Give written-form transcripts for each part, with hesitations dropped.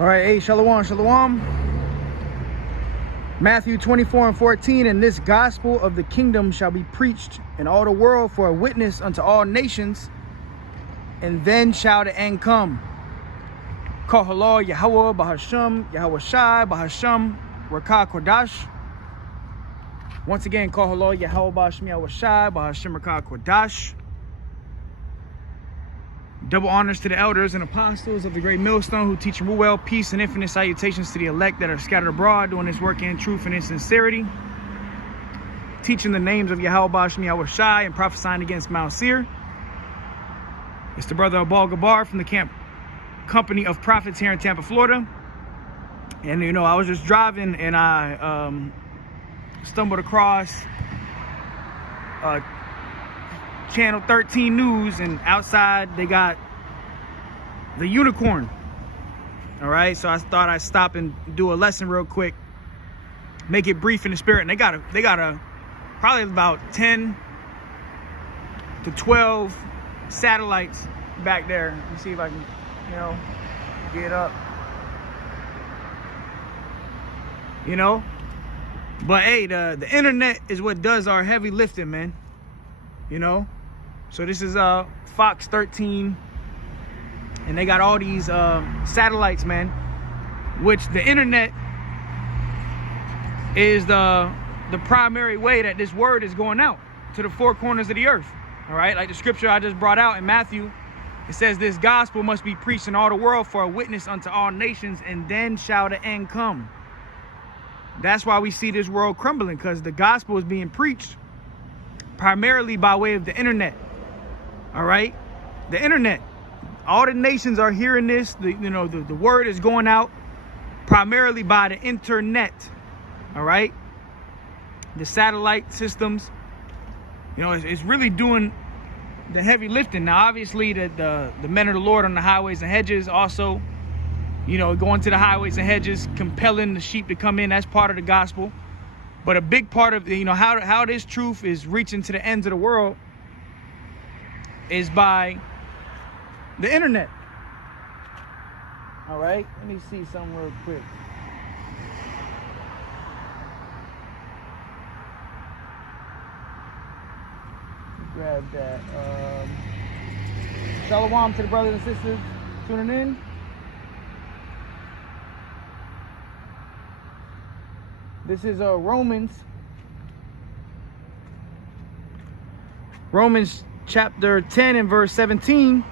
All right, hey, shalom, shalom. Matthew 24:14, and this gospel of the kingdom shall be preached in all the world for a witness unto all nations, and then shall the end come. Call halal Yahweh Bahasham, Yahweh Shai Bahasham, Rakah Kodash. Once again, call halal Yahweh Bahasham, Yahweh Shai Bahasham, Rakah Kodash. Double honors to the elders and apostles of the great millstone who teach and rule well. Peace and infinite salutations to the elect that are scattered abroad, doing this work in truth and in sincerity. Teaching the names of Yahweh Bashim, Yahweh Shai, and prophesying against Mount Seir. It's the brother Abal Gabar from the camp company of prophets here in Tampa, Florida. And you know, I was just driving and I stumbled across Channel 13 News, and outside they got the unicorn. All right, so I thought I'd stop and do a lesson real quick, make it brief in the spirit. And they got a probably about 10 to 12 satellites back there. Let me see if I can, you know, get up. You know, but hey, the internet is what does our heavy lifting, man. You know. So this is Fox 13, and they got all these satellites, man, which the internet is the primary way that this word is going out to the four corners of the earth. All right, like the scripture I just brought out in Matthew, it says this gospel must be preached in all the world for a witness unto all nations, and then shall the end come. That's why we see this world crumbling, because the gospel is being preached primarily by way of the internet. All right, the internet, all the nations are hearing this. The word is going out primarily by the internet. All right, the satellite systems, you know, it's really doing the heavy lifting. Now, obviously, the men of the Lord on the highways and hedges also, you know, going to the highways and hedges, compelling the sheep to come in. That's part of the gospel. But a big part of, you know, how this truth is reaching to the ends of the world is by the internet. All right, let me see something real quick. Grab that. Shalom to the brothers and sisters tuning in. This is Romans chapter 10 and verse 17.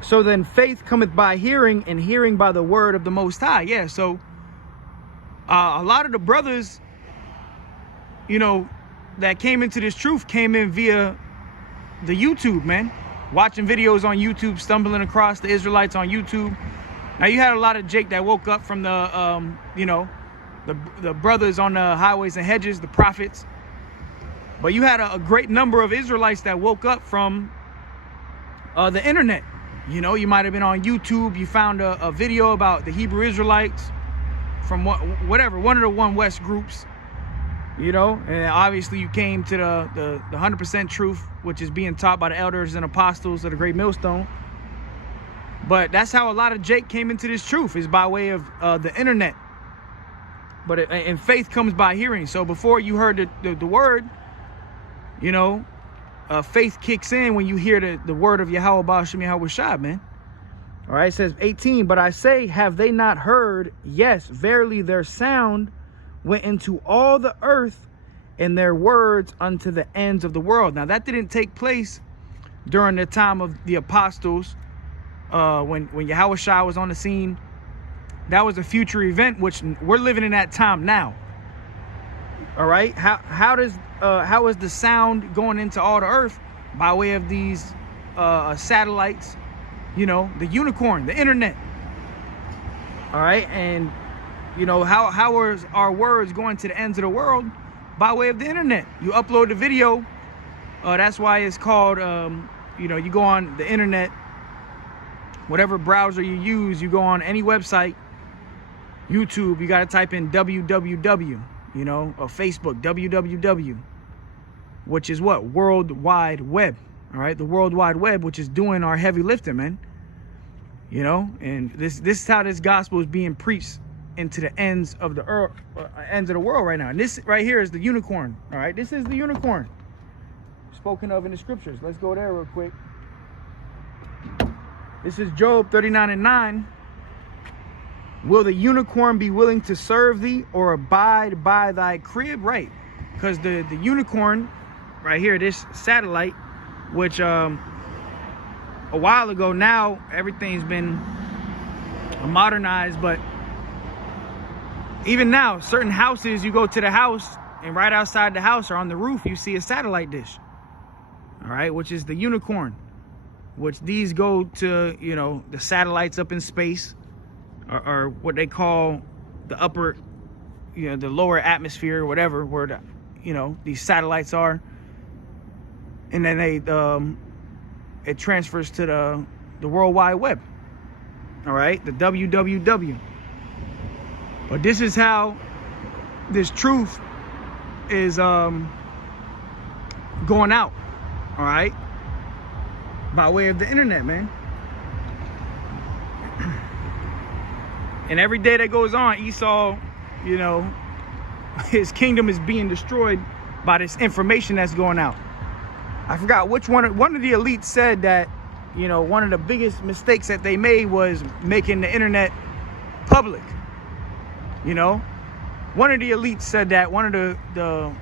So then faith cometh by hearing, and hearing by the word of the Most High. Yeah, so a lot of the brothers, you know, that came into this truth came in via the YouTube, man. Watching videos on YouTube, stumbling across the Israelites on YouTube. Now, you had a lot of Jake that woke up from the, you know, the brothers on the highways and hedges, the prophets. But you had a great number of Israelites that woke up from the internet. You know, you might have been on YouTube. You found a video about the Hebrew Israelites from whatever, one of the One West groups. You know, and obviously you came to the 100% truth, which is being taught by the elders and apostles of the great millstone. But that's how a lot of Jake came into this truth, is by way of the internet. But and faith comes by hearing. So before you heard the word, you know, faith kicks in when you hear the word of Yahweh Bashim Yahweh Shai, man. All right, it says 18, but I say, have they not heard? Yes, verily their sound went into all the earth, and their words unto the ends of the world. Now, that didn't take place during the time of the apostles, when Yahweh Shai was on the scene. That was a future event, which we're living in that time now. All right, how is the sound going into all the earth? By way of these satellites, you know, the unicorn, the internet. All right, and you know, how are our words going to the ends of the world? By way of the internet. You upload the video. That's why it's called, you know, you go on the internet, whatever browser you use, you go on any website, YouTube, you got to type in www, you know, or Facebook, www, which is what? World Wide Web. All right, the World Wide Web, which is doing our heavy lifting, man. you know, and this is how this gospel is being preached into the ends of the earth, ends of the world right now. And this right here is the unicorn. All right, this is the unicorn spoken of in the scriptures. Let's go there real quick. This is Job 39:9. Will the unicorn be willing to serve thee or abide by thy crib? Right, because the unicorn right here, this satellite, which a while ago, now everything's been modernized, but even now, certain houses, you go to the house and right outside the house or on the roof, you see a satellite dish. All right, which is the unicorn, which these go to, you know, the satellites up in space, or what they call the upper, you know, the lower atmosphere or whatever, where the, you know, these satellites are. And then they it transfers to the World Wide Web. All right, the WWW. But this is how this truth is going out. All right, by way of the internet, man. And every day that goes on, Esau, you know, his kingdom is being destroyed by this information that's going out. I forgot which one of the elites said that, you know, one of the biggest mistakes that they made was making the internet public. You know, one of the elites said that. One of the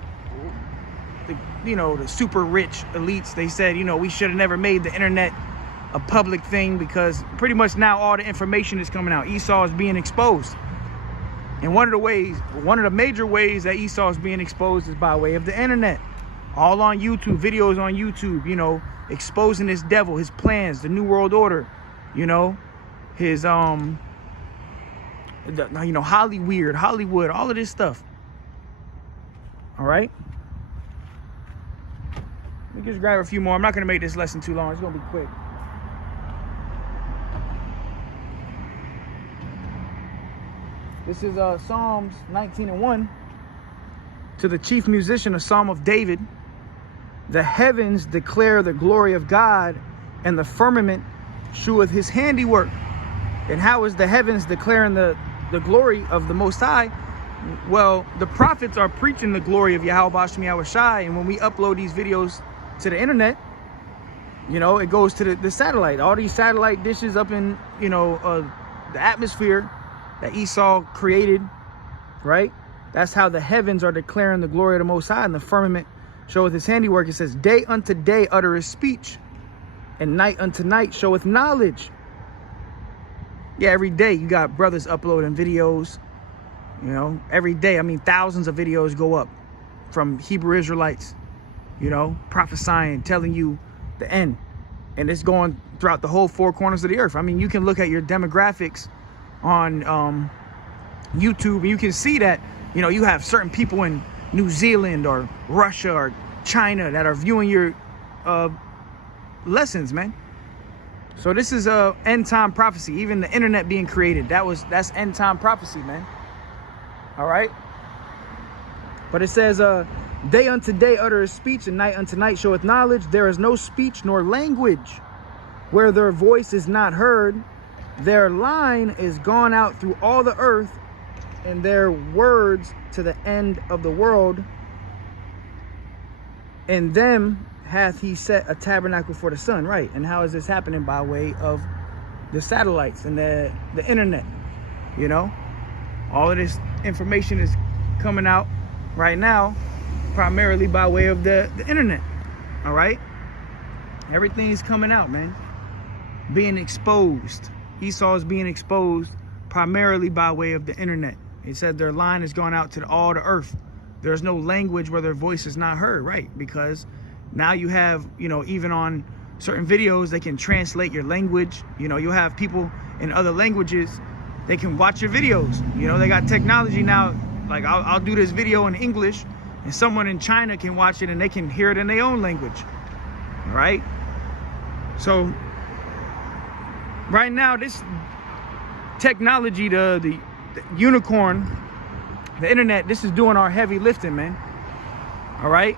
you know, the super rich elites, they said, you know, we should have never made the internet a public thing, because pretty much now all the information is coming out. Esau is being exposed. And one of the major ways that Esau is being exposed is by way of the internet. All on YouTube, videos on YouTube, you know, exposing this devil, his plans, the New World Order, you know, his, you know, Hollywood, all of this stuff. All right. Let me just grab a few more. I'm not going to make this lesson too long. It's going to be quick. This is Psalms 19:1. To the chief musician, a psalm of David. The heavens declare the glory of God, and the firmament sheweth his handiwork. And how is the heavens declaring the glory of the Most High? Well, the prophets are preaching the glory of Yahweh B'Shem Yahweh Shai, and when we upload these videos to the internet, you know, it goes to the satellite. All these satellite dishes up in, you know, the atmosphere that Esau created, right? That's how the heavens are declaring the glory of the Most High, and the firmament showeth his handiwork. It says, day unto day uttereth speech, and night unto night showeth knowledge. Yeah, every day you got brothers uploading videos, you know, every day. I mean, thousands of videos go up from Hebrew Israelites, you know, prophesying, telling you the end. And it's going throughout the whole four corners of the earth. I mean, you can look at your demographics on YouTube, and you can see that, you know, you have certain people in New Zealand or Russia or China that are viewing your lessons, man. So this is a end time prophecy. Even the internet being created, that's end time prophecy, man. All right. But it says, day unto day uttereth speech, and night unto night showeth knowledge. There is no speech nor language where their voice is not heard. Their line is gone out through all the earth, and their words to the end of the world. In them hath he set a tabernacle for the sun. Right. And how is this happening? By way of the satellites and the internet. You know, all of this information is coming out right now primarily by way of the internet. All right. Everything is coming out, man. Being exposed. Esau is being exposed primarily by way of the internet. He said their line has gone out to all the earth. There's no language where their voice is not heard, right? Because now you have, you know, even on certain videos, they can translate your language. You know, you have people in other languages, they can watch your videos. You know, they got technology now. Like I'll do this video in English, and someone in China can watch it and they can hear it in their own language, right? So right now, this technology, the unicorn, the internet, this is doing our heavy lifting, man. All right.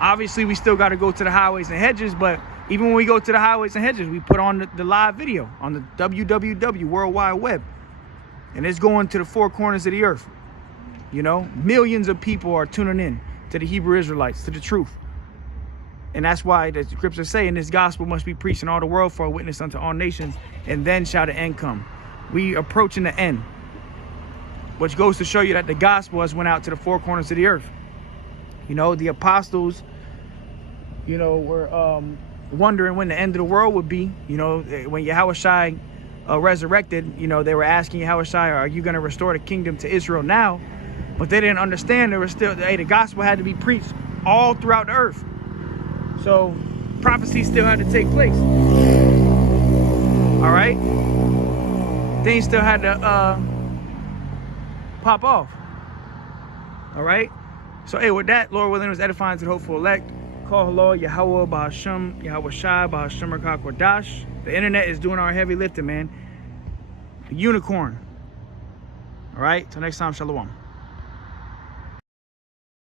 Obviously, we still got to go to the highways and hedges, but Even when we go to the highways and hedges, we put on the live video on the www World Wide Web. And it's going to the four corners of the earth. You know, millions of people are tuning in to the Hebrew Israelites, to the truth. And that's why the scriptures say, and this gospel must be preached in all the world for a witness unto all nations, and then shall the end come. We approaching the end, which goes to show you that the gospel has went out to the four corners of the earth. You know, the apostles, you know, were wondering when the end of the world would be. You know, when Yahushua resurrected, you know, they were asking Yahushua, are you going to restore the kingdom to Israel now? But they didn't understand there was still, hey, the gospel had to be preached all throughout the earth. So prophecy still had to take place. All right? Things still had to pop off. All right? So, hey, with that, Lord willing, was edifying to the hopeful elect. Call hello, Yahweh, Bahasham, Yahweh Shai, Bahasham, Rakak, Wadash. The internet is doing our heavy lifting, man. The unicorn. All right? Till next time, Shalom.